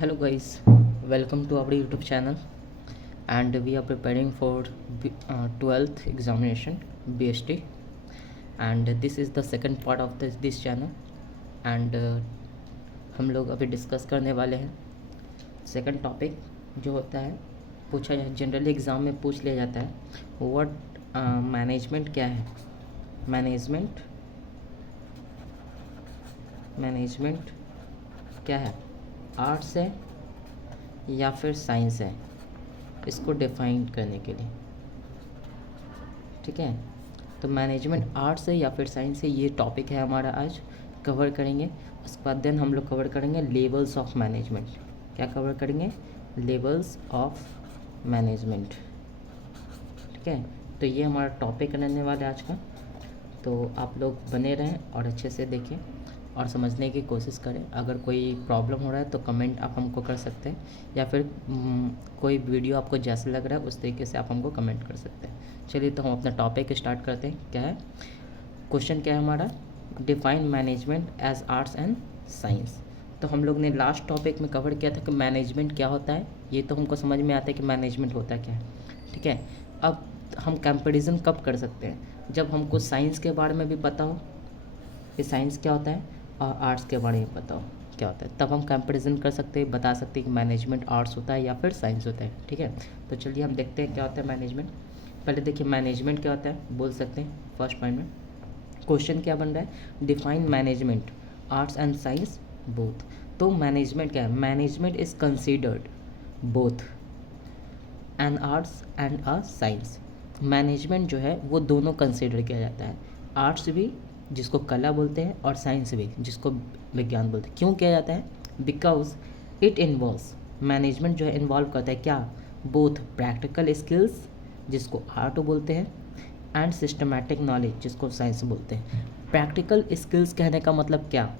Hello guys, welcome to our YouTube channel and we are preparing for 12th examination BST and this is the second part of this channel and हम लोग अभी discuss करने वाले हैं second topic जो होता है पूछा जाए जनरली एग्ज़ाम में पूछ लिया जाता है व्हाट मैनेजमेंट क्या है। मैनेजमेंट क्या है, आर्ट्स है या फिर साइंस है, इसको डिफाइन करने के लिए। ठीक है, तो मैनेजमेंट आर्ट्स है या फिर साइंस है, ये टॉपिक है हमारा आज कवर करेंगे। उसके बाद देन हम लोग कवर करेंगे लेवल्स ऑफ मैनेजमेंट। क्या कवर करेंगे? Levels of management. ठीक है, तो ये हमारा टॉपिक रहने वाला है आज का। तो आप लोग बने रहें और अच्छे से देखें और समझने की कोशिश करें। अगर कोई प्रॉब्लम हो रहा है तो कमेंट आप हमको कर सकते हैं या फिर कोई वीडियो आपको जैसे लग रहा है उस तरीके से आप हमको कमेंट कर सकते हैं। चलिए तो हम अपना टॉपिक स्टार्ट करते हैं। क्या है क्वेश्चन, क्या है हमारा? Define management as arts and science. तो हम लोग ने लास्ट टॉपिक में कवर किया था कि मैनेजमेंट क्या होता है, ये तो हमको समझ में आता है कि मैनेजमेंट होता क्या है। ठीक है, अब हम कंपैरिजन कब कर सकते हैं? जब हमको साइंस के बारे में भी पता हो कि साइंस क्या होता है और आर्ट्स के बारे में पता हो क्या होता है, तब हम कंपैरिजन कर सकते हैं, बता सकते हैं कि मैनेजमेंट आर्ट्स होता है या फिर साइंस होता है। ठीक है, तो चलिए हम देखते हैं क्या होता है मैनेजमेंट। पहले देखिए मैनेजमेंट क्या होता है, बोल सकते हैं फर्स्ट पॉइंट में। क्वेश्चन क्या बन रहा है? Define management arts and science both. तो मैनेजमेंट क्या है? Management is considered both N arts and a science. Management जो है वो दोनों कंसिडर किया जाता है, आर्ट्स भी जिसको कला बोलते हैं और साइंस भी जिसको विज्ञान बोलते हैं। क्यों किया जाता है? बिकॉज इट इन्वॉल्व्स, मैनेजमेंट जो है इन्वॉल्व करता है क्या? बोथ प्रैक्टिकल स्किल्स जिसको आर्ट बोलते हैं एंड सिस्टमैटिक नॉलेज जिसको साइंस बोलते हैं। प्रैक्टिकल स्किल्स कहने का मतलब क्या?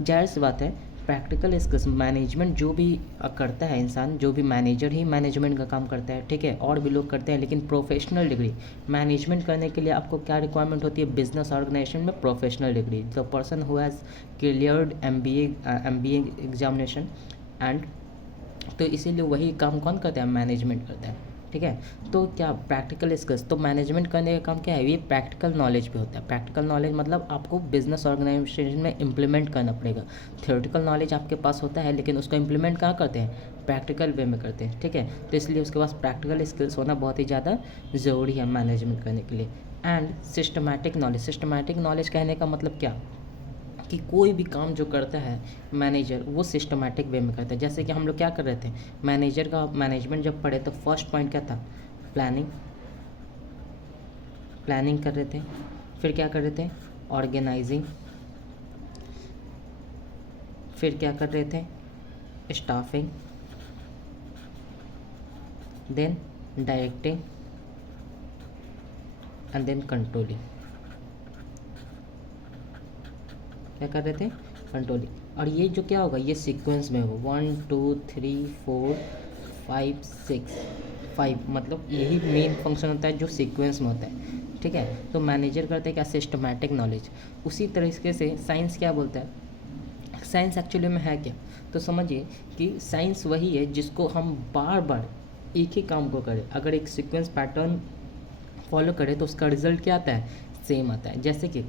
जाहिर सी बात है, प्रैक्टिकल स्किल्स मैनेजमेंट जो भी करता है इंसान, जो भी मैनेजर ही मैनेजमेंट का काम करता है। ठीक है, और भी लोग करते हैं, लेकिन प्रोफेशनल डिग्री मैनेजमेंट करने के लिए आपको क्या रिक्वायरमेंट होती है? बिजनेस ऑर्गेनाइजेशन में professional degree. The person who has cleared MBA examination and, तो इसीलिए वही काम कौन करता है? मैनेजमेंट करता है। ठीक है, तो क्या प्रैक्टिकल स्किल्स, तो मैनेजमेंट करने का काम क्या है? ये प्रैक्टिकल नॉलेज भी होता है। प्रैक्टिकल नॉलेज मतलब आपको बिजनेस ऑर्गेनाइजेशन में इम्प्लीमेंट करना पड़ेगा। थियोरेटिकल नॉलेज आपके पास होता है लेकिन उसको इम्प्लीमेंट कहाँ करते हैं? प्रैक्टिकल वे में करते हैं। ठीक है, तो इसलिए उसके पास प्रैक्टिकल स्किल्स होना बहुत ही ज़्यादा ज़रूरी है मैनेजमेंट करने के लिए। And systematic knowledge, systematic knowledge कहने का मतलब क्या कि कोई भी काम जो करता है मैनेजर वो सिस्टमैटिक वे में करता है। जैसे कि हम लोग क्या कर रहे थे, मैनेजर का मैनेजमेंट जब पढ़े तो फर्स्ट पॉइंट क्या था? प्लानिंग। प्लानिंग कर रहे थे, फिर क्या कर रहे थे? ऑर्गेनाइजिंग, फिर क्या कर रहे थे? Staffing, then directing and then controlling. क्या कर रहे थे? कंट्रोलिंग। और ये जो क्या होगा, ये सीक्वेंस में होगा 1 2 3 4 5 6 5, मतलब यही मेन फंक्शन होता है जो सीक्वेंस में होता है। ठीक है, तो मैनेजर करते हैं क्या? Systematic knowledge. उसी तरीके से साइंस क्या बोलता है? साइंस एक्चुअली में है क्या? तो समझिए कि साइंस वही है जिसको हम बार बार एक ही काम को करें, अगर एक सीक्वेंस पैटर्न फॉलो करें तो उसका रिजल्ट क्या आता है? सेम आता है। जैसे कि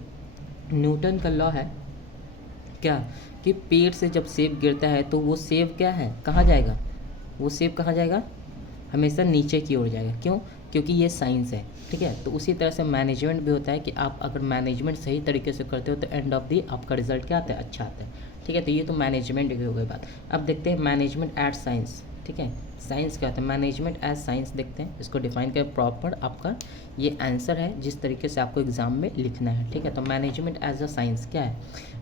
न्यूटन का लॉ है क्या, कि पेड़ से जब सेब गिरता है तो वो सेब क्या है, कहाँ जाएगा? वो सेब कहाँ जाएगा? हमेशा नीचे की ओर जाएगा। क्यों? क्योंकि ये साइंस है। ठीक है, तो उसी तरह से मैनेजमेंट भी होता है कि आप अगर मैनेजमेंट सही तरीके से करते हो तो एंड ऑफ दी आपका रिजल्ट क्या आता है? अच्छा आता है। ठीक है, तो ये तो मैनेजमेंट की हो गई बात। अब देखते हैं मैनेजमेंट एट साइंस। ठीक है, साइंस क्या होता है? मैनेजमेंट एज साइंस देखते हैं, इसको डिफाइन करें प्रॉपर। आपका ये आंसर है जिस तरीके से आपको एग्जाम में लिखना है। ठीक है, तो मैनेजमेंट एज अ साइंस क्या है?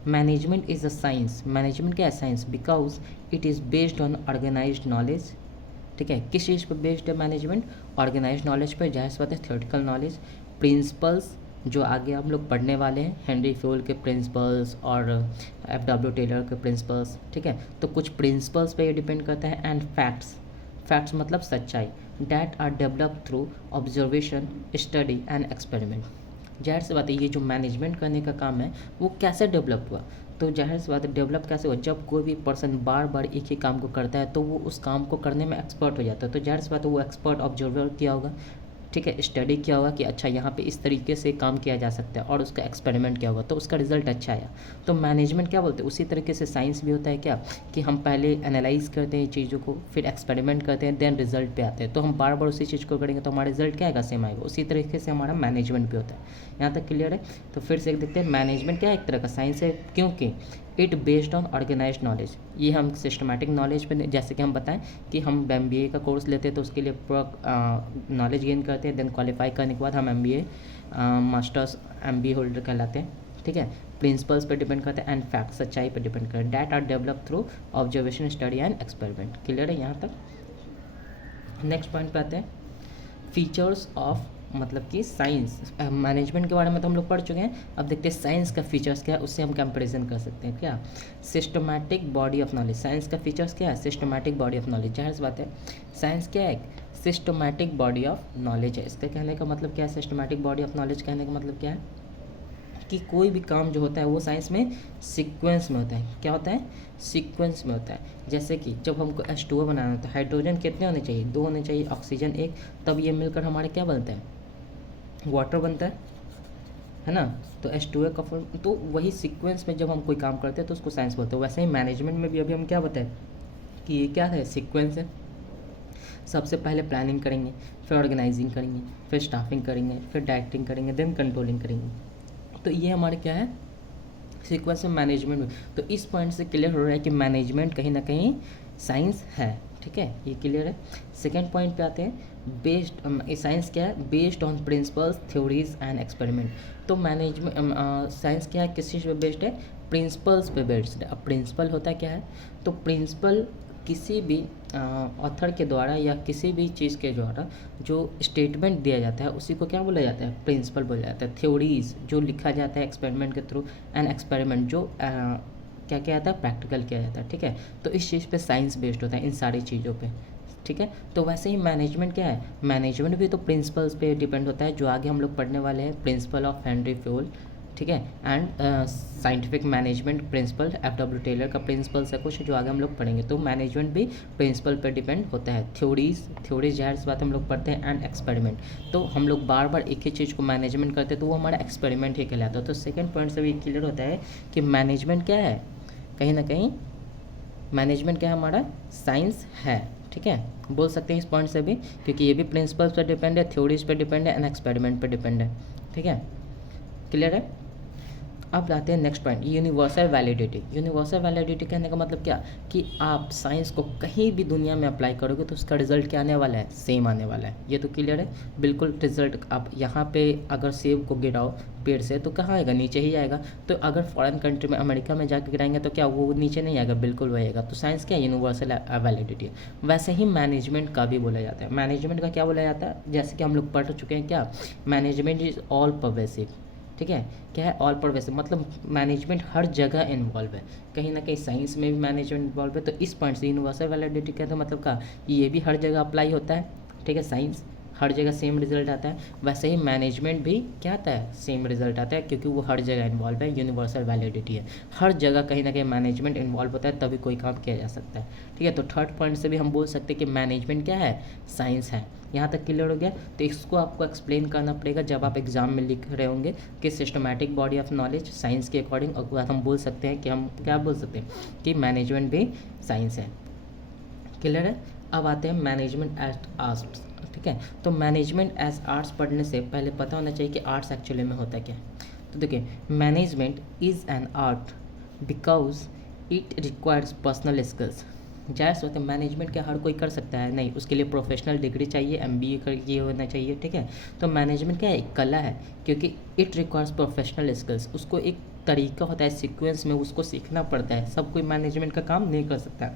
Management is a science. Management क्या है? Science, because it is based on organised knowledge. ठीक है, किस चीज़ पर बेस्ड है मैनेजमेंट? ऑर्गेनाइज्ड नॉलेज पर। जाहिर सी बात है थियोरेटिकल नॉलेज, प्रिंसिपल्स जो आगे हम लोग पढ़ने वाले हैं, हेनरी फ्यूल के प्रिंसिपल्स और एफ.डब्ल्यू. टेलर के प्रिंसिपल्स। ठीक है, तो कुछ प्रिंसिपल्स पे ये डिपेंड करता है। एंड फैक्ट्स, फैक्ट्स मतलब सच्चाई, that are develop through observation, study and experiment. जाहिर सी बात है ये जो मैनेजमेंट करने का काम है वो कैसे डेवलप हुआ? तो जाहिर सी बात है डेवलप कैसे हो, जब कोई भी पर्सन बार बार एक ही काम को करता है तो वो उस काम को करने में एक्सपर्ट हो जाता है। तो जाहिर सी बात है वो एक्सपर्ट ऑब्जर्वर किया होगा, ठीक है, स्टडी किया होगा कि अच्छा यहाँ पे इस तरीके से काम किया जा सकता है और उसका एक्सपेरिमेंट किया होगा तो उसका रिजल्ट अच्छा आया। तो मैनेजमेंट क्या बोलते हैं, उसी तरीके से साइंस भी होता है क्या, कि हम पहले एनालाइज करते हैं चीज़ों को, फिर एक्सपेरिमेंट करते हैं, देन रिजल्ट पे आते हैं। तो हम बार बार उसी चीज़ को करेंगे तो हमारा रिजल्ट क्या आएगा, सेम आएगा। उसी तरीके से हमारा मैनेजमेंट भी होता है। यहाँ तक क्लियर है। तो फिर से एक देखते हैं, मैनेजमेंट क्या है, एक तरह का साइंस है, क्योंकि it based on organised knowledge. ये हम सिस्टमैटिक नॉलेज पे, जैसे कि हम बताएं कि हम MBA का कोर्स लेते हैं तो उसके लिए पूरा नॉलेज गेन करते हैं, देन क्वालिफाई करने के बाद हम MBA मास्टर्स MBA होल्डर कहलाते हैं, ठीक है। प्रिंसिपल्स पे डिपेंड करते हैं एंड फैक्ट, सच्चाई पे डिपेंड करते हैं, that are develop through observation, study and experiment. Clear है यहाँ तक। नेक्स्ट पॉइंट पे आते हैं, फीचर्स ऑफ, मतलब कि साइंस। मैनेजमेंट के बारे में तो हम लोग पढ़ चुके हैं, अब देखते हैं साइंस का फीचर्स क्या है, उससे हम कंपैरिजन कर सकते हैं। क्या, systematic body of knowledge. Science का फीचर्स क्या है, सिस्टमैटिक बॉडी ऑफ नॉलेज। जाहिर सी बात है साइंस क्या है, सिस्टमैटिक बॉडी ऑफ नॉलेज है। इसका कहने का मतलब क्या है, सिस्टमैटिक बॉडी ऑफ नॉलेज कहने का मतलब क्या है कि कोई भी काम जो होता है वो साइंस में सीक्वेंस में होता है। क्या होता है, सीक्वेंस में होता है। जैसे कि जब हमको H2O बनाना होता है, हाइड्रोजन कितने होने चाहिए, 2 होने चाहिए, ऑक्सीजन 1, तब ये मिलकर हमारे क्या बनता है, वाटर बनता है ना। तो H2O का फॉर्म, तो वही सीक्वेंस में जब हम कोई काम करते हैं तो उसको साइंस बोलते हैं। वैसे ही मैनेजमेंट में भी अभी हम क्या बताएं कि ये क्या है, सीक्वेंस है। सबसे पहले प्लानिंग करेंगे, फिर ऑर्गेनाइजिंग करेंगे, फिर स्टाफिंग करेंगे, फिर डायरेक्टिंग करेंगे, देन कंट्रोलिंग करेंगे। तो ये हमारे क्या है, सीक्वेंस में मैनेजमेंट में। तो इस पॉइंट से क्लियर हो रहा है कि मैनेजमेंट कहीं ना कहीं साइंस है, ठीक है, ये क्लियर है। सेकेंड पॉइंट पे आते हैं, बेस्ड, साइंस क्या है, based on principles, theories and experiment. तो मैनेजमेंट साइंस क्या है, किस चीज़ पे बेस्ड है, प्रिंसिपल्स पे बेस्ड है। अब प्रिंसिपल होता क्या है, तो प्रिंसिपल किसी भी ऑथर के द्वारा या किसी भी चीज़ के द्वारा जो स्टेटमेंट दिया जाता है उसी को क्या बोला जाता है, प्रिंसिपल बोला जाता है। थ्योरीज जो लिखा जाता है एक्सपेरिमेंट के थ्रू, एंड एक्सपेरिमेंट जो क्या क्या आता है, प्रैक्टिकल किया जाता है, ठीक है। तो इस चीज़ पे साइंस बेस्ड होता है, इन सारी चीज़ों पे, ठीक है। तो वैसे ही मैनेजमेंट क्या है, मैनेजमेंट भी तो प्रिंसिपल्स पे डिपेंड होता है, जो आगे हम लोग पढ़ने वाले हैं, प्रिंसिपल ऑफ हेनरी फ्यूल, ठीक है, and scientific management principle, FW Taylor का प्रिंसिपल्स है कुछ जो आगे हम लोग पढ़ेंगे। तो मैनेजमेंट भी प्रिंसिपल पर डिपेंड होता है। थ्योरीज जाहिर सी बात हम लोग पढ़ते हैं, एंड एक्सपेरिमेंट। तो हम लोग बार बार एक ही चीज़ को मैनेजमेंट करते हैं तो वो हमारा एक्सपेरिमेंट ही कहलाता है। तो सेकेंड पॉइंट से भी क्लियर होता है कि मैनेजमेंट क्या है, कहीं ना कहीं मैनेजमेंट क्या है, हमारा साइंस है, ठीक है, बोल सकते हैं इस पॉइंट से भी, क्योंकि ये भी प्रिंसिपल्स पर डिपेंड है, थ्योरीज पर डिपेंड है, एंड एक्सपेरिमेंट पर डिपेंड है, ठीक है, क्लियर है। अब आते हैं next point, universal validity. Universal validity कहने का मतलब क्या, कि आप साइंस को कहीं भी दुनिया में अप्लाई करोगे तो उसका रिजल्ट क्या आने वाला है, सेम आने वाला है। ये तो क्लियर है, बिल्कुल रिजल्ट। आप यहाँ पे अगर सेब को गिराओ पेड़ से तो कहाँ आएगा, नीचे ही आएगा। तो अगर फॉरेन कंट्री में, अमेरिका में जाकर गिराएंगे तो क्या वो नीचे नहीं आएगा, बिल्कुल वही आएगा। तो साइंस क्या, यूनिवर्सल वैलिडिटी है। वैसे ही मैनेजमेंट का भी बोला जाता है। मैनेजमेंट का क्या बोला जाता है, जैसे कि हम लोग पढ़ चुके हैं, क्या, मैनेजमेंट इज ऑल परवेसिव, ठीक है। क्या है, ऑल परवेसिव, मतलब मैनेजमेंट हर जगह इन्वॉल्व है, कहीं ना कहीं साइंस में भी मैनेजमेंट इन्वॉल्व है। तो इस पॉइंट से यूनिवर्सल वैलिडिटी का तो मतलब का ये भी हर जगह अप्लाई होता है, ठीक है। साइंस हर जगह सेम रिजल्ट आता है, वैसे ही मैनेजमेंट भी क्या आता है, सेम रिजल्ट आता है, क्योंकि वो हर जगह इन्वॉल्व है। यूनिवर्सल वैलिडिटी है, हर जगह कहीं ना कहीं मैनेजमेंट इन्वॉल्व होता है, तभी कोई काम किया जा सकता है, ठीक है। तो थर्ड पॉइंट से भी हम बोल सकते हैं कि मैनेजमेंट क्या है, साइंस है। यहाँ तक क्लियर हो गया। तो इसको आपको एक्सप्लेन करना पड़ेगा जब आप एग्जाम में लिख रहे होंगे कि systematic body of knowledge science के अकॉर्डिंग, और हम बोल सकते हैं कि हम क्या बोल सकते हैं कि मैनेजमेंट भी साइंस है, क्लियर है। अब आते हैं मैनेजमेंट एज आर्ट्स, ठीक है। तो मैनेजमेंट एज आर्ट्स पढ़ने से पहले पता होना चाहिए कि आर्ट्स एक्चुअली में होता क्या है। तो देखिए, management is an art because it requires personal skills. जाहिर सी बात है, मैनेजमेंट क्या हर कोई कर सकता है, नहीं, उसके लिए प्रोफेशनल डिग्री चाहिए, MBA कर ये होना चाहिए, ठीक है। तो मैनेजमेंट क्या है, एक कला है, क्योंकि इट रिक्वायर्स प्रोफेशनल स्किल्स। उसको एक तरीका होता है, सीक्वेंस में उसको सीखना पड़ता है। सब कोई मैनेजमेंट का काम नहीं कर सकता।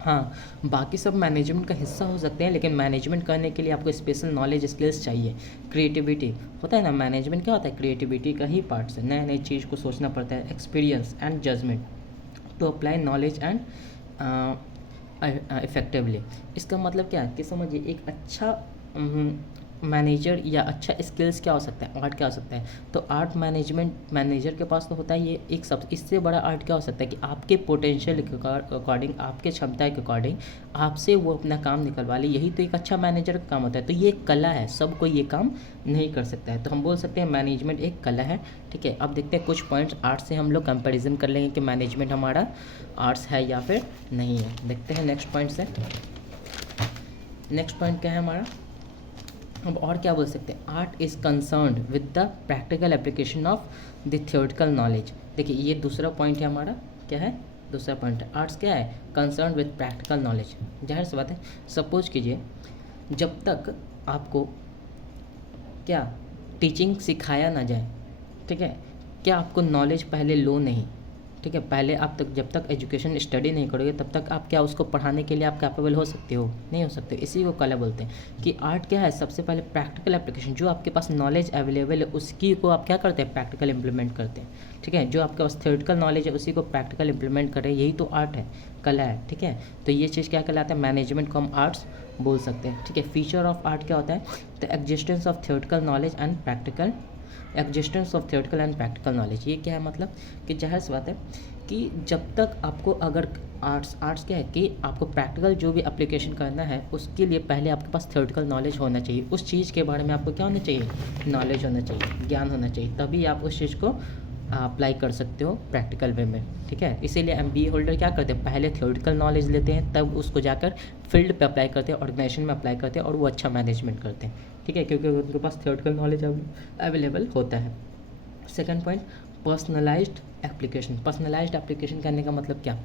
हाँ, बाकी सब मैनेजमेंट का हिस्सा हो सकते हैं, लेकिन मैनेजमेंट करने के लिए आपको स्पेशल नॉलेज, स्किल्स चाहिए। क्रिएटिविटी होता है ना, मैनेजमेंट क्या होता है, क्रिएटिविटी का ही पार्ट है। नए नई चीज़ को सोचना पड़ता है। Experience and judgement to apply knowledge and effectively. इसका मतलब क्या है कि समझिए, एक अच्छा मैनेजर या अच्छा स्किल्स क्या हो सकता है, आर्ट क्या हो सकता है, तो आर्ट मैनेजमेंट मैनेजर के पास तो होता है ये एक सब, इससे बड़ा आर्ट क्या हो सकता है कि आपके पोटेंशियल के अकॉर्डिंग, आपके क्षमता के अकॉर्डिंग आपसे वो अपना काम निकलवा ले, यही तो एक अच्छा मैनेजर का काम होता है। तो ये एक कला है, सब कोई ये काम नहीं कर सकता है, तो हम बोल सकते हैं मैनेजमेंट एक कला है। ठीक है, अब देखते हैं कुछ पॉइंट्स आर्ट से हम लोग कंपेरिजन कर लेंगे कि मैनेजमेंट हमारा आर्ट्स है या फिर नहीं है। देखते हैं नेक्स्ट पॉइंट से। नेक्स्ट पॉइंट क्या है हमारा, अब और क्या बोल सकते हैं, art is concerned with the practical application of the theoretical knowledge. देखिए ये दूसरा पॉइंट है हमारा, क्या है दूसरा पॉइंट है, आर्ट्स क्या है, कंसर्न विद प्रैक्टिकल नॉलेज। जाहिर सी बात है, सपोज कीजिए जब तक आपको क्या टीचिंग सिखाया ना जाए, ठीक है, क्या आपको नॉलेज पहले लो नहीं, ठीक है, पहले आप तक जब तक एजुकेशन स्टडी नहीं करोगे तब तक आप क्या उसको पढ़ाने के लिए आप कैपेबल हो सकते हो, नहीं हो सकते। इसी को कला बोलते हैं कि आर्ट क्या है, सबसे पहले प्रैक्टिकल एप्लीकेशन, जो आपके पास नॉलेज अवेलेबल है उसकी को आप क्या करते हैं, प्रैक्टिकल इंप्लीमेंट करते हैं। ठीक है, जो आपके पास थ्योरेटिकल नॉलेज है उसी को प्रैक्टिकल इंप्लीमेंट करें, यही तो आर्ट है, कला है। ठीक है, तो ये चीज़ क्या कहलाता है, मैनेजमेंट को हम आर्ट्स बोल सकते हैं। ठीक है, फीचर ऑफ आर्ट क्या होता है, the existence of theoretical knowledge and practical existence of theoretical and practical knowledge. ये क्या है, मतलब कि जाहिर सी बात है कि जब तक आपको अगर आर्ट्स क्या है कि आपको प्रैक्टिकल जो भी एप्लीकेशन करना है उसके लिए पहले आपके पास थ्योरेटिकल नॉलेज होना चाहिए, उस चीज़ के बारे में आपको क्या होना चाहिए, नॉलेज होना चाहिए, ज्ञान होना चाहिए, तभी आप उस चीज़ को अप्लाई कर सकते हो प्रैक्टिकल वे में। ठीक है, इसीलिए MBA होल्डर क्या करते हैं, पहले थ्योरेटिकल नॉलेज लेते हैं, तब उसको जाकर फील्ड पे अप्लाई करते हैं, ऑर्गेनाइजेशन में अप्लाई करते हैं और वो अच्छा मैनेजमेंट करते हैं। ठीक है, क्योंकि उनके पास थ्योरेटिकल नॉलेज अवेलेबल होता है। Second point, personalised application. Personalised application करने का मतलब क्या,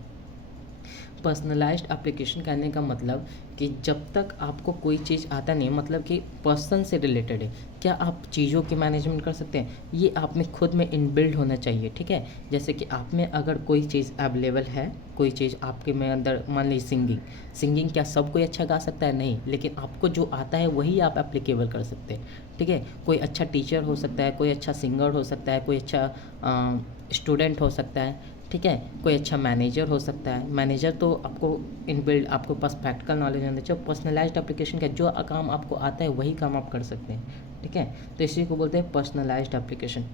पर्सनलाइज्ड एप्लीकेशन करने का मतलब कि जब तक आपको कोई चीज़ आता नहीं, मतलब कि पर्सन से रिलेटेड है, क्या आप चीज़ों की मैनेजमेंट कर सकते हैं, ये आप में खुद में इनबिल्ड होना चाहिए। ठीक है, जैसे कि आप में अगर कोई चीज़ अवेलेबल है, कोई चीज़ आपके में अंदर, मान लीजिए सिंगिंग क्या सब कोई अच्छा गा सकता है, नहीं, लेकिन आपको जो आता है वही आप एप्लीकेबल कर सकते हैं। ठीक है, कोई अच्छा टीचर हो सकता है, कोई अच्छा सिंगर हो सकता है, कोई अच्छा स्टूडेंट हो सकता है। ठीक है, कोई अच्छा मैनेजर हो सकता है, मैनेजर तो आपको इनबिल्ड, आपको पास प्रैक्टिकल नॉलेज होना चाहिए। पर्सनलाइज्ड एप्लीकेशन का जो काम आपको आता है वही काम आप कर सकते हैं। ठीक है, तो इसी को बोलते हैं पर्सनलाइज्ड एप्लीकेशन।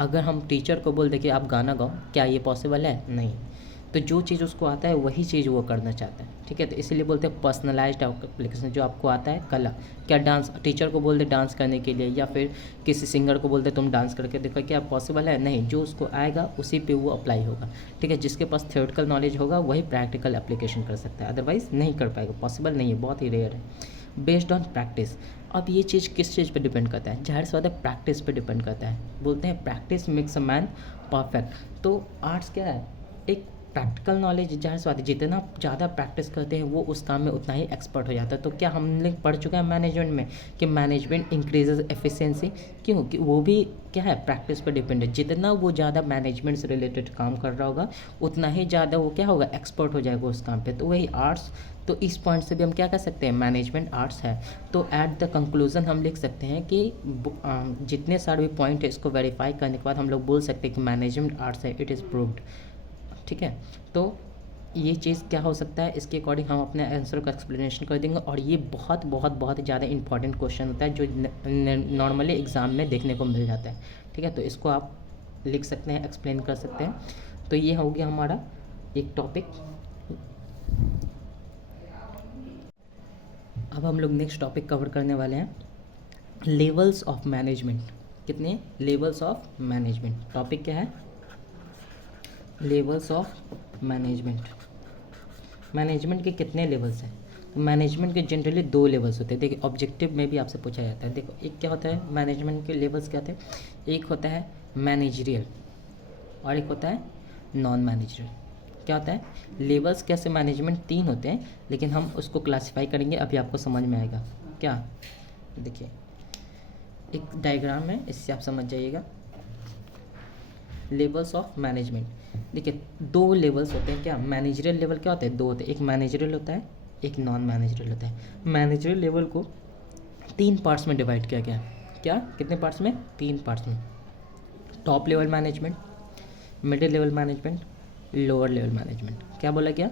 अगर हम टीचर को बोल दें कि आप गाना गाओ, क्या ये पॉसिबल है, नहीं, तो जो चीज़ उसको आता है वही चीज़ वो करना चाहता है। ठीक है, तो इसीलिए बोलते हैं पर्सनलाइज्ड एप्लीकेशन, जो आपको आता है कला। क्या डांस, टीचर को बोल दे डांस करने के लिए, या फिर किसी सिंगर को बोल दे तुम डांस करके देखो, क्या पॉसिबल है, नहीं, जो उसको आएगा उसी पे वो अप्लाई होगा। ठीक है, जिसके पास थ्योरेटिकल नॉलेज होगा वही प्रैक्टिकल एप्लीकेशन कर सकता है, अदरवाइज़ नहीं कर पाएगा, पॉसिबल नहीं है, बहुत ही रेयर है। बेस्ड ऑन प्रैक्टिस, अब ये चीज़ किस चीज़ पे डिपेंड करता है, जाहिर सी बात है प्रैक्टिस पे डिपेंड करता है। बोलते हैं practice makes a man perfect. तो आर्ट्स क्या है, एक प्रैक्टिकल नॉलेज, जाहिर सी बात है जितना ज़्यादा प्रैक्टिस करते हैं वो उस काम में उतना ही एक्सपर्ट हो जाता है। तो क्या हमने पढ़ चुके हैं मैनेजमेंट में कि मैनेजमेंट इंक्रीजेज एफिशिएंसी, क्यों कि वो भी क्या है, प्रैक्टिस पर डिपेंड है। जितना वो ज़्यादा मैनेजमेंट से रिलेटेड काम कर रहा होगा उतना ही ज़्यादा वो क्या होगा, एक्सपर्ट हो जाएगा उस काम पे। तो वही आर्ट्स, तो इस पॉइंट से भी हम क्या कर सकते हैं, मैनेजमेंट आर्ट्स है। तो एट द कंक्लूजन हम लिख सकते हैं कि जितने सारे भी पॉइंट है इसको वेरीफाई करने के बाद हम लोग बोल सकते हैं कि मैनेजमेंट आर्ट्स है, इट इज़ प्रूव्ड। ठीक है, तो ये चीज़ क्या हो सकता है, इसके अकॉर्डिंग हम अपने आंसर का एक्सप्लेनेशन कर देंगे। और ये बहुत बहुत बहुत ज़्यादा इंपॉर्टेंट क्वेश्चन होता है जो नॉर्मली एग्ज़ाम में देखने को मिल जाता है। ठीक है, तो इसको आप लिख सकते हैं, एक्सप्लेन कर सकते हैं। तो ये हो गया हमारा एक टॉपिक। अब हम लोग नेक्स्ट टॉपिक कवर करने वाले हैं, लेवल्स ऑफ मैनेजमेंट। कितने लेवल्स ऑफ मैनेजमेंट, टॉपिक क्या है, लेवल्स ऑफ मैनेजमेंट। मैनेजमेंट के कितने लेवल्स हैं, मैनेजमेंट के जनरली 2 लेवल्स होते हैं। देखिए ऑब्जेक्टिव में भी आपसे पूछा जाता है। देखो एक क्या होता है, मैनेजमेंट के लेवल्स क्या होते हैं, एक होता है मैनेजरियल और एक होता है नॉन मैनेजरियल। क्या होता है, लेवल्स कैसे, मैनेजमेंट 3 होते हैं लेकिन हम उसको क्लासीफाई करेंगे, अभी आपको समझ में आएगा। क्या, देखिए एक डायग्राम है, इससे आप समझ जाइएगा। लेवल्स ऑफ मैनेजमेंट, देखिए 2 लेवल्स होते हैं। क्या मैनेजरियल लेवल क्या होता है, 2 होते हैं, एक मैनेजरियल होता है, एक नॉन मैनेजरियल होता है। मैनेजरियल लेवल को 3 पार्ट्स में डिवाइड किया गया है। क्या, कितने पार्ट्स में, 3 पार्ट्स में। Top level management, middle level management, lower level management. क्या बोला गया,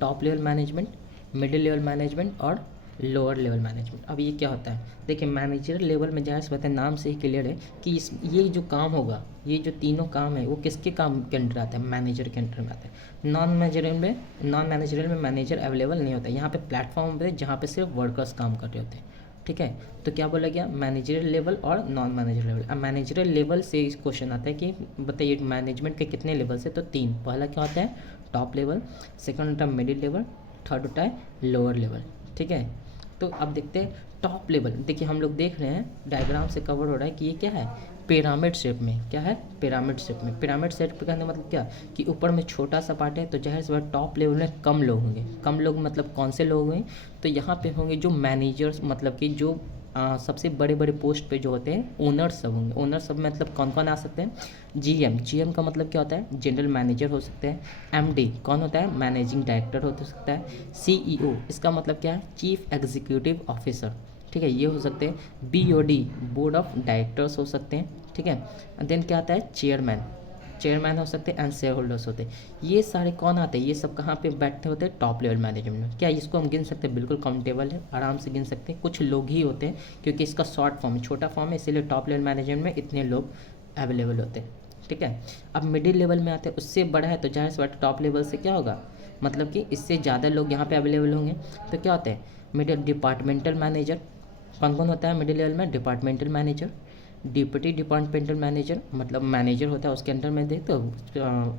top level management, middle level management और लोअर लेवल मैनेजमेंट। अब ये क्या होता है, देखिए मैनेजर लेवल में जाहिर सी बात है, नाम से ही क्लियर है कि ये जो काम होगा, ये जो तीनों काम है वो किसके काम के अंडर आता है, मैनेजर के अंडर में आता है। नॉन मैनेजरल में मैनेजर अवेलेबल नहीं होता है। यहाँ पे प्लेटफॉर्म पे जहाँ पे सिर्फ वर्कर्स काम कर रहे होते हैं, ठीक है। तो क्या बोला गया, मैनेजरियल लेवल और नॉन मैनेजर लेवल। अब मैनेजरियल लेवल से इस क्वेश्चन आता है कि बताइए मैनेजमेंट के कितने लेवल से, तो 3। पहला क्या होता है, टॉप लेवल, सेकंड होता है मिडिल लेवल, थर्ड होता है लोअर लेवल, ठीक है। तो अब देखते हैं टॉप लेवल। देखिए हम लोग देख रहे हैं डायग्राम से कवर हो रहा है कि ये क्या है, पिरामिड शेप में। क्या है, पिरामिड शेप में। पिरामिड शेप का मतलब क्या, कि ऊपर में छोटा सा पार्ट है, तो जाहिर सी बात टॉप लेवल में कम लोग होंगे। कम लोग मतलब कौन से लोग होंगे, तो यहाँ पे होंगे जो मैनेजर्स, मतलब कि जो सबसे बड़े बड़े पोस्ट पे जो होते हैं ओनर्स सब होंगे। ओनर्स सब मतलब कौन कौन आ सकते हैं, जीएम का मतलब क्या होता है, जनरल मैनेजर हो सकते हैं। एमडी कौन होता है, मैनेजिंग डायरेक्टर हो सकता है। सीईओ इसका मतलब क्या है, चीफ एग्जीक्यूटिव ऑफिसर, ठीक है, ये हो सकते हैं। बीओडी बोर्ड ऑफ डायरेक्टर्स हो सकते हैं, ठीक है। देन क्या आता है, चेयरमैन हो सकते हैं एंड शेयर होल्डर्स होते हैं। ये सारे कौन आते हैं, ये सब कहाँ पे बैठते होते हैं, टॉप लेवल मैनेजमेंट में। क्या इसको हम गिन सकते हैं, बिल्कुल काउंटेबल है, आराम से गिन सकते हैं। कुछ लोग ही होते हैं क्योंकि इसका शॉर्ट फॉर्म है, छोटा फॉर्म है, इसीलिए टॉप लेवल मैनेजमेंट में इतने लोग अवेलेबल होते हैं, ठीक है। अब मिडिल लेवल में आते हैं, उससे बड़ा है तो जाहिर सी बात टॉप लेवल से क्या होगा, मतलब कि इससे ज़्यादा लोग यहाँ पे अवेलेबल होंगे। तो क्या होते हैं, मिडिल डिपार्टमेंटल मैनेजर। कौन कौन होता है मिडिल लेवल में, departmental manager, deputy departmental manager, मतलब मैनेजर होता है उसके अंडर में देख तो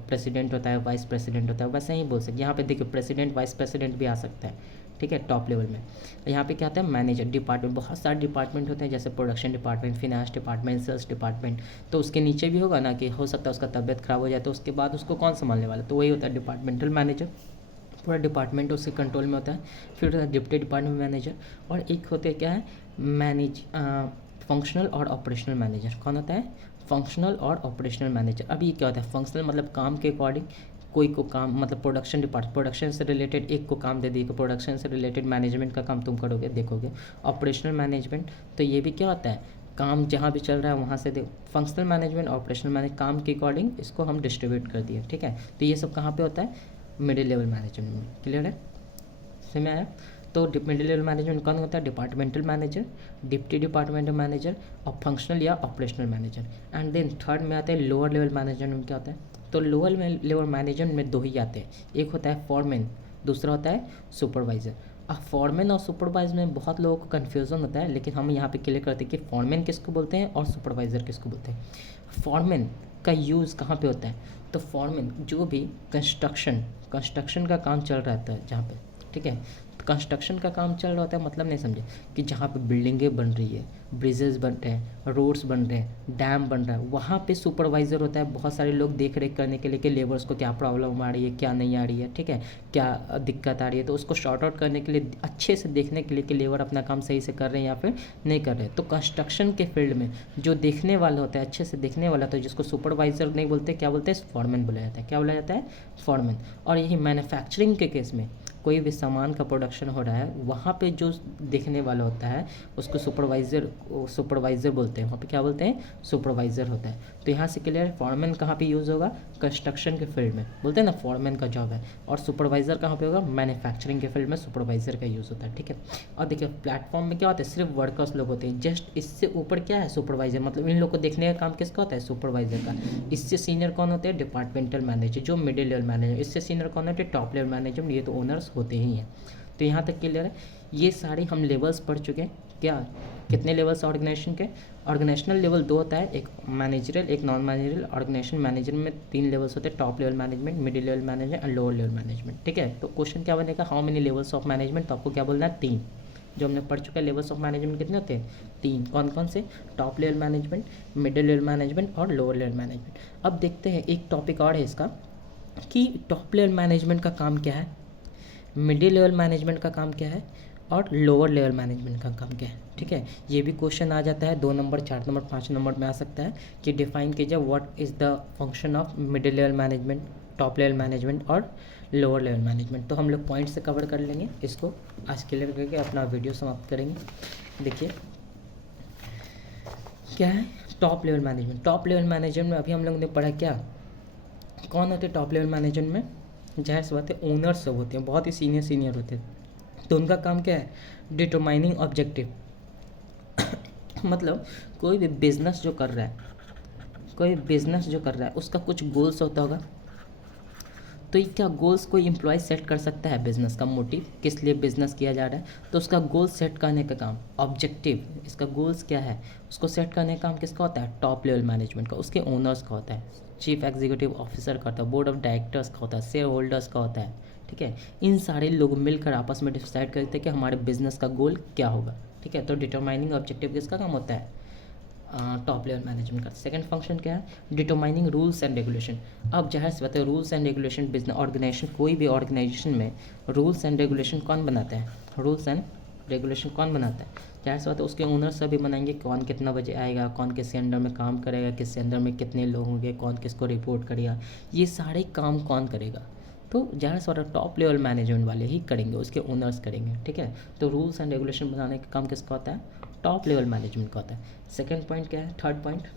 प्रेसिडेंट होता है, वाइस प्रेसिडेंट होता है, वैसे ही बोल सकते। यहाँ पे देखिए प्रेसिडेंट वाइस प्रेसिडेंट भी आ सकता है, ठीक है, टॉप लेवल में। यहाँ पे क्या होता है, मैनेजर। डिपार्टमेंट, बहुत सारे डिपार्टमेंट होते हैं, जैसे production department, finance department, sales department. तो उसके नीचे भी होगा ना, कि हो सकता है उसका तबियत खराब हो जाए तो उसके बाद उसको कौन संभालने वाला, तो वही होता है डिपार्टमेंटल मैनेजर। पूरा डिपार्टमेंट उसके कंट्रोल में होता है। फिर होता है डिप्टी डिपार्टमेंट मैनेजर, और एक होते हैं क्या है, फंक्शनल और ऑपरेशनल मैनेजर। कौन होता है, फंक्शनल और ऑपरेशनल मैनेजर। अब ये क्या होता है, फंक्शनल मतलब काम के अकॉर्डिंग कोई को काम, मतलब प्रोडक्शन से रिलेटेड एक को काम दे दिए, प्रोडक्शन से रिलेटेड मैनेजमेंट का काम तुम करोगे, देखोगे। ऑपरेशनल मैनेजमेंट, तो ये भी क्या होता है, काम जहाँ भी चल रहा है वहाँ से फंक्शनल मैनेजमेंट, ऑपरेशनल मैनेज, काम के अकॉर्डिंग इसको हम डिस्ट्रीब्यूट कर दिए, ठीक है। तो ये सब कहाँ पे होता है, मिडिल लेवल मैनेजमेंट में। क्लियर है, समझ में आया। तो मिडिल लेवल मैनेजमेंट कौन होता है, departmental manager, deputy departmental manager, और फंक्शनल या operational manager. And then third में आते हैं लोअर लेवल मैनेजमेंट में। क्या होता है, तो लोअर लेवल मैनेजमेंट में 2 ही आते हैं, एक होता है फॉरमैन, दूसरा होता है सुपरवाइज़र। अब फॉरमैन और सुपरवाइजर में बहुत लोगों को कन्फ्यूज़न होता है, लेकिन हम यहाँ पे क्लियर करते हैं कि फॉरमैन किसको बोलते हैं और सुपरवाइज़र किसको बोलते हैं। फॉरमैन का यूज़ कहाँ पे होता है, तो फॉरमैन जो भी कंस्ट्रक्शन का काम चल रहा था जहाँ पे, ठीक है, कंस्ट्रक्शन का काम चल रहा होता है, मतलब नहीं समझे, कि जहाँ पे बिल्डिंगें बन रही है, ब्रिजेस बन रहे हैं, रोड्स बन रहे हैं, डैम बन रहा है, वहाँ पे सुपरवाइज़र होता है। बहुत सारे लोग देख रेख करने के लिए कि लेबर्स को क्या प्रॉब्लम आ रही है, क्या नहीं आ रही है, ठीक है, क्या दिक्कत आ रही है, तो उसको शॉर्ट आउट करने के लिए, अच्छे से देखने के लिए कि लेबर अपना काम सही से कर रहे हैं या फिर नहीं कर रहे। तो कंस्ट्रक्शन के फील्ड में जो देखने वाला होता है, अच्छे से देखने वाला, तो जिसको सुपरवाइज़र नहीं बोलते, क्या बोलते हैं, फॉरमैन बोला जाता है। क्या बोला जाता है, फॉरमैन। और यही मैन्युफैक्चरिंग के केस में कोई भी सामान का प्रोडक्शन हो रहा है, वहाँ पे जो देखने वाला होता है उसको सुपरवाइज़र बोलते हैं। वहाँ पे क्या बोलते हैं, सुपरवाइज़र होता है। तो यहाँ से क्लियर है, फॉरमैन कहाँ पे यूज़ होगा, कंस्ट्रक्शन के फील्ड में, बोलते हैं ना फॉरमैन का जॉब है। और सुपरवाइज़र कहाँ पे होगा, मैन्युफैक्चरिंग के फील्ड में सुपरवाइज़र का यूज़ होता है, ठीक है। और देखिए प्लेटफॉर्म में क्या होता है, सिर्फ वर्कर्स लोग होते हैं। जस्ट इससे ऊपर क्या है, सुपरवाइज़र, मतलब इन लोग को देखने का काम किसका होता है, सुपरवाइज़र का। इससे सीनियर कौन होते हैं, डिपार्टमेंटल मैनेजर, जो मिडिल लेवल मैनेजर। इससे सीनियर कौन होते हैं, टॉप लेवल मैनेजर, ये तो ओनर्स होते ही हैं। तो यहाँ तक क्लियर है। ये सारे हम लेवल्स पढ़ चुके हैं। क्या, कितने लेवल्स ऑर्गेनाइजेशन के, ऑर्गेनाइजेशनल लेवल 2 होता है, एक मैनेजरल एक नॉन मैनेजरल। ऑर्गेनाइजेशन मैनेजर में 3 लेवल्स होते हैं, top level management, middle level management and lower level management, ठीक है। तो क्वेश्चन क्या बनेगा, how many levels of management, तो आपको क्या बोलना है, 3। जो हमने पढ़ चुका है लेवल्स ऑफ मैनेजमेंट कितने होते हैं, 3। कौन कौन से, top level management, middle level management और लोअर लेवल मैनेजमेंट। अब देखते हैं एक टॉपिक और है इसका, कि टॉप लेवल मैनेजमेंट का काम क्या है, मिडिल लेवल मैनेजमेंट का काम क्या है, और लोअर लेवल मैनेजमेंट का काम क्या है, ठीक है। ये भी क्वेश्चन आ जाता है 2 नंबर, 4 नंबर, 5 नंबर में आ सकता है, कि डिफाइन कीजिए what is the function of middle level management, top level management और लोअर लेवल मैनेजमेंट। तो हम लोग पॉइंट से कवर कर लेंगे इसको, आज क्लियर करके अपना वीडियो समाप्त करेंगे। देखिए क्या है top level management. Top level management में अभी हम लोग ने पढ़ा क्या, कौन होते हैं टॉप लेवल मैनेजमेंट में, जाहिर सी बात है ओनर्स सब होते हैं, बहुत ही सीनियर होते हैं। तो उनका काम क्या है, डिटरमाइनिंग ऑब्जेक्टिव। मतलब कोई भी बिजनेस जो कर रहा है, उसका कुछ गोल्स होता होगा। तो ये क्या गोल्स कोई एम्प्लॉय सेट कर सकता है, बिजनेस का मोटिव किस लिए बिजनेस किया जा रहा है, तो उसका गोल सेट करने का काम, ऑब्जेक्टिव, इसका गोल्स क्या है, उसको सेट करने का काम किसका होता है, टॉप लेवल मैनेजमेंट का, उसके ओनर्स का होता है, चीफ एग्जीक्यूटिव ऑफिसर का होता है, बोर्ड ऑफ डायरेक्टर्स का होता है, शेयर होल्डर्स का होता है। ठीक है, इन सारे लोग मिलकर आपस में डिसाइड करते हैं कि हमारे बिजनेस का गोल क्या होगा। ठीक है, तो डिटरमाइनिंग ऑब्जेक्टिव किसका काम होता है, टॉप लेवल मैनेजमेंट का। सेकंड फंक्शन क्या है, डिटरमाइनिंग रूल्स एंड रेगुलेशन। अब जाहिर सी बात है, rules and regulation business organisation, कोई भी ऑर्गेनाइजेशन में रूल्स एंड रेगुलेशन कौन बनाता है, जाहिर सी बात है उसके ओनर सभी बनाएंगे, कौन कितना बजे आएगा, कौन किसके अंडर में काम करेगा, किसके अंडर में कितने लोग होंगे, कौन किसको रिपोर्ट करेगा, ये सारे काम कौन करेगा, तो जाहिर सी बात है टॉप लेवल मैनेजमेंट वाले ही करेंगे, उसके ओनर्स करेंगे। ठीक है, तो रूल्स एंड रेगुलेशन बनाने का काम किसका होता है, टॉप लेवल मैनेजमेंट का होता है। सेकंड पॉइंट क्या है, थर्ड पॉइंट,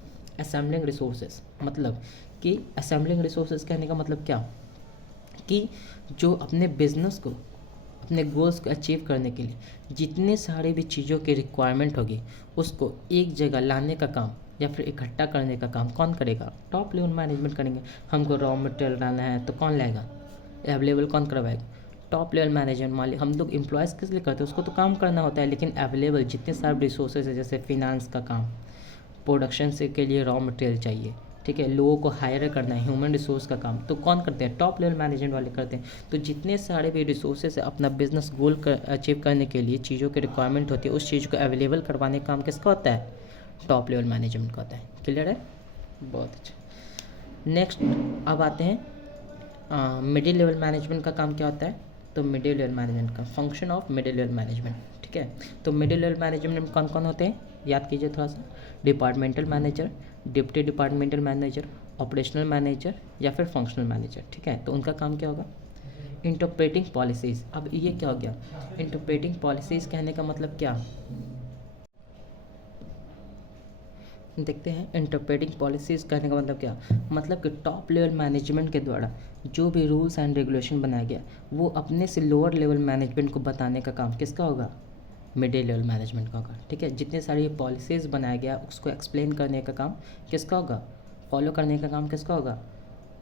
असेंबलिंग रिसोर्सेज। मतलब कि असेंबलिंग रिसोर्सेज कहने का मतलब क्या, कि जो अपने बिजनेस को, अपने गोल्स को अचीव करने के लिए जितने सारे भी चीज़ों की रिक्वायरमेंट होगी, उसको एक जगह लाने का काम या फिर इकट्ठा करने का काम कौन करेगा, टॉप लेवल मैनेजमेंट करेंगे। हमको रॉ मटेरियल लाना है तो कौन लाएगा, अवेलेबल कौन करवाएगा, टॉप लेवल मैनेजमेंट। मान ली हम लोग एम्प्लॉयज़ किस लिए करते हैं, उसको तो काम करना होता है, लेकिन अवेलेबल जितने सारे रिसोर्सेज है, जैसे फिनांस का काम, प्रोडक्शन से के लिए रॉ मटेरियल चाहिए, ठीक है, लोगों को हायर करना है, ह्यूमन रिसोर्स का काम, तो कौन करते हैं, टॉप लेवल मैनेजमेंट वाले करते हैं। तो जितने सारे भी रिसोर्सेज अपना बिजनेस गोल अचीव करने के लिए चीज़ों की रिक्वायरमेंट होती है, उस चीज़ को अवेलेबल करवाने का काम किसका होता है, टॉप लेवल मैनेजमेंट का होता है। क्लियर है, बहुत अच्छा। नेक्स्ट अब आते हैं मिडिल लेवल मैनेजमेंट का काम क्या होता है, तो मिडिल लेवल मैनेजमेंट का function of middle level management. ठीक है, तो मिडिल लेवल मैनेजमेंट में कौन कौन होते हैं, याद कीजिए थोड़ा सा, departmental manager, deputy departmental manager, operational manager या फिर फंक्शनल मैनेजर। ठीक है, तो उनका काम क्या होगा, इंटरप्रेटिंग पॉलिसीज़। अब ये क्या हो गया, इंटरप्रेटिंग पॉलिसीज़ कहने का मतलब क्या, देखते हैं। इंटरप्रेटिंग पॉलिसीज़ कहने का मतलब क्या, मतलब कि टॉप लेवल मैनेजमेंट के द्वारा जो भी रूल्स एंड रेगुलेशन बनाया गया, वो अपने से लोअर लेवल मैनेजमेंट को बताने का काम किसका होगा, मिडिल लेवल मैनेजमेंट का होगा। ठीक है, जितने सारे ये पॉलिसीज़ बनाया गया उसको एक्सप्लेन करने का काम किसका होगा, फॉलो करने का काम किसका होगा,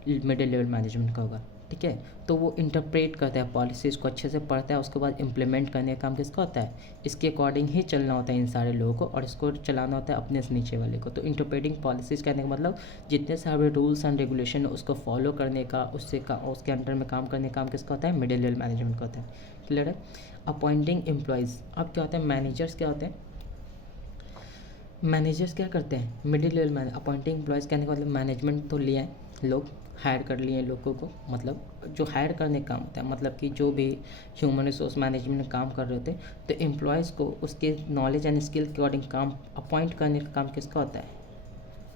मिडिल लेवल मैनेजमेंट का होगा। ठीक है, तो वो इंटरप्रेट करता है, पॉलिसीज़ को अच्छे से पढ़ता है, उसके बाद इम्प्लीमेंट करने का काम किसका होता है, इसके अकॉर्डिंग ही चलना होता है इन सारे लोगों को, और इसको चलाना होता है अपने से नीचे वाले को। तो इंटरप्रेटिंग पॉलिसीज़ कहने का मतलब जितने सारे रूल्स एंड रेगुलेशन उसको फॉलो करने का, उसके अंडर में काम करने का काम किसका होता है, मिडिल लेवल मैनेजमेंट का होता है। क्लियर है। अपॉइंटिंग एम्प्लॉयज़, अब क्या होता है, मैनेजर्स क्या होते हैं, मैनेजर्स क्या करते हैं, middle level man. Appointing employees कहने का मतलब मैनेजमेंट तो लिया है, लोग हायर कर लिए लोगों को, मतलब जो हायर करने का काम होता है, मतलब कि जो भी ह्यूमन रिसोर्स मैनेजमेंट में काम कर रहे होते हैं, तो एम्प्लॉयज़ को उसके नॉलेज एंड स्किल के अकॉर्डिंग काम अपॉइंट करने का काम किसका होता है,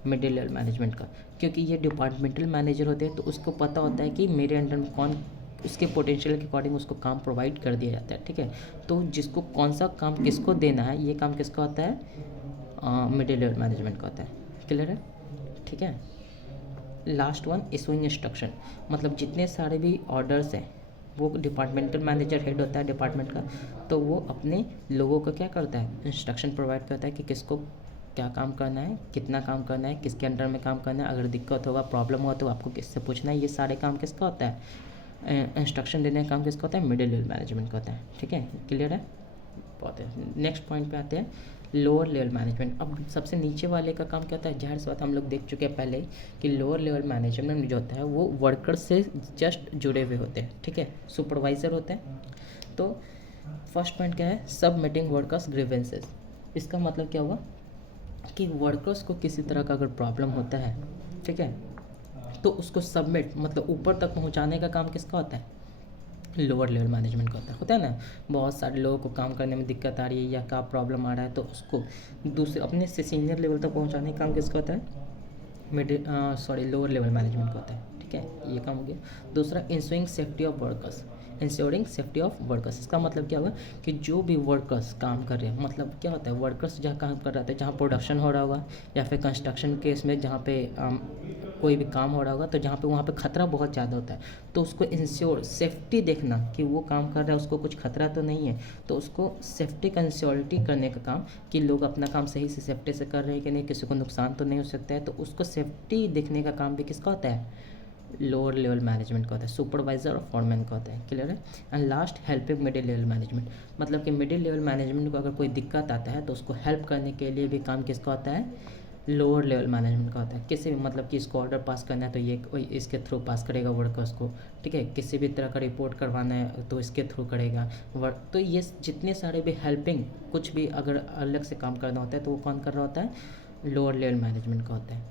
मिडिल लेवल मैनेजमेंट का। क्योंकि ये डिपार्टमेंटल मैनेजर होते हैं, तो उसको पता होता है कि मेरे अंडर में कौन, उसके पोटेंशियल के अकॉर्डिंग उसको काम प्रोवाइड कर दिया जाता है। ठीक है, तो जिसको कौन सा काम किसको देना है, ये काम किसका होता है, मिडिल लेवल मैनेजमेंट का होता है। क्लियर है। ठीक है, लास्ट वन, इशूइंग इंस्ट्रक्शन, मतलब जितने सारे भी ऑर्डर्स हैं वो डिपार्टमेंटल मैनेजर हेड होता है डिपार्टमेंट का, तो वो अपने लोगों को क्या करता है, इंस्ट्रक्शन प्रोवाइड करता है कि किसको क्या काम करना है, कितना काम करना है, किसके अंडर में काम करना है, अगर दिक्कत होगा, प्रॉब्लम हुआ तो आपको किससे पूछना है, ये सारे काम किसका होता है, इंस्ट्रक्शन देने का काम किसका होता है, मिडिल लेवल मैनेजमेंट का होता है। ठीक है, क्लियर है, बहुत है। नेक्स्ट पॉइंट पे आते हैं, लोअर लेवल मैनेजमेंट। अब सबसे नीचे वाले का काम क्या होता है, जाहिर सी बात हम लोग देख चुके हैं पहले कि लोअर लेवल मैनेजमेंट जो होता है वो वर्कर्स से जस्ट जुड़े हुए होते हैं। ठीक है, सुपरवाइज़र होते हैं। तो फर्स्ट पॉइंट क्या है, सबमिटिंग वर्कर्स ग्रीवेंसेस। इसका मतलब क्या हुआ कि वर्कर्स को किसी तरह का अगर प्रॉब्लम होता है, ठीक है, तो उसको सबमिट मतलब ऊपर तक पहुंचाने का काम किसका होता है, लोअर लेवल मैनेजमेंट का होता है ना। बहुत सारे लोगों को काम करने में दिक्कत आ रही है या क्या प्रॉब्लम आ रहा है, तो उसको दूसरे अपने से सीनियर लेवल तक पहुंचाने का काम किसका होता है, लोअर लेवल मैनेजमेंट का होता है। ठीक है, ये काम हो गया। दूसरा, ensuring safety of workers. Ensuring safety of workers. इसका मतलब क्या हुआ कि जो भी वर्कर्स काम कर रहे हैं, मतलब क्या होता है, वर्कर्स जहाँ काम कर रहे थे, जहाँ प्रोडक्शन हो रहा होगा या फिर कंस्ट्रक्शन केस में जहाँ पे कोई भी काम हो रहा होगा, तो जहाँ पे वहाँ पे खतरा बहुत ज़्यादा होता है, तो उसको इंश्योर सेफ्टी देखना कि वो काम कर रहा है उसको कुछ खतरा तो नहीं है, तो उसको सेफ्टी का इंश्योरिटी करने का काम कि लोग अपना काम सही से सेफ्टी से कर रहे हैं कि नहीं, किसी को नुकसान तो नहीं हो सकता है, तो उसको सेफ्टी देखने का काम भी किसका होता है, लोअर लेवल मैनेजमेंट का होता है, सुपरवाइजर और फॉरमैन का होता है। क्लियर है। And last helping middle level management, मतलब कि मिडिल लेवल मैनेजमेंट को अगर कोई दिक्कत आता है तो उसको हेल्प करने के लिए भी काम किसका होता है, लोअर लेवल मैनेजमेंट का होता है। किसी भी मतलब कि इसको ऑर्डर पास करना है तो ये इसके थ्रू पास करेगा वर्कर्स को, ठीक है। किसी भी तरह का रिपोर्ट करवाना है तो इसके थ्रू करेगा वर्क। तो ये जितने सारे भी हेल्पिंग कुछ भी अगर अलग से काम करना होता है तो वो कौन कर रहा होता है, लोअर लेवल मैनेजमेंट का होता है,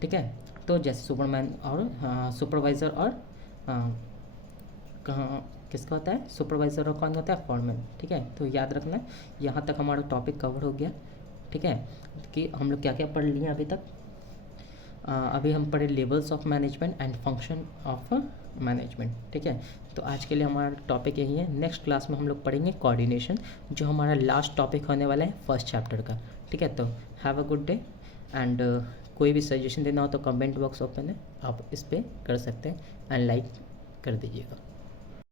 ठीक है। तो जैसे सुपरमैन और सुपरवाइज़र और कहाँ किसका होता है, सुपरवाइज़र और कौन होता है, फॉरमैन, ठीक है। तो याद रखना, यहाँ तक हमारा टॉपिक कवर हो गया, ठीक है। कि हम लोग क्या क्या पढ़ लिए अभी तक। अभी हम पढ़े levels of management and function of management, ठीक है। तो आज के लिए हमारा टॉपिक यही है। नेक्स्ट क्लास में हम लोग पढ़ेंगे कोऑर्डिनेशन, जो हमारा लास्ट टॉपिक होने वाला है फर्स्ट चैप्टर का, ठीक है। तो have a good day and कोई भी सजेशन देना हो तो कमेंट बॉक्स ओपन है, आप इस पर कर सकते हैं एंड लाइक कर दीजिएगा।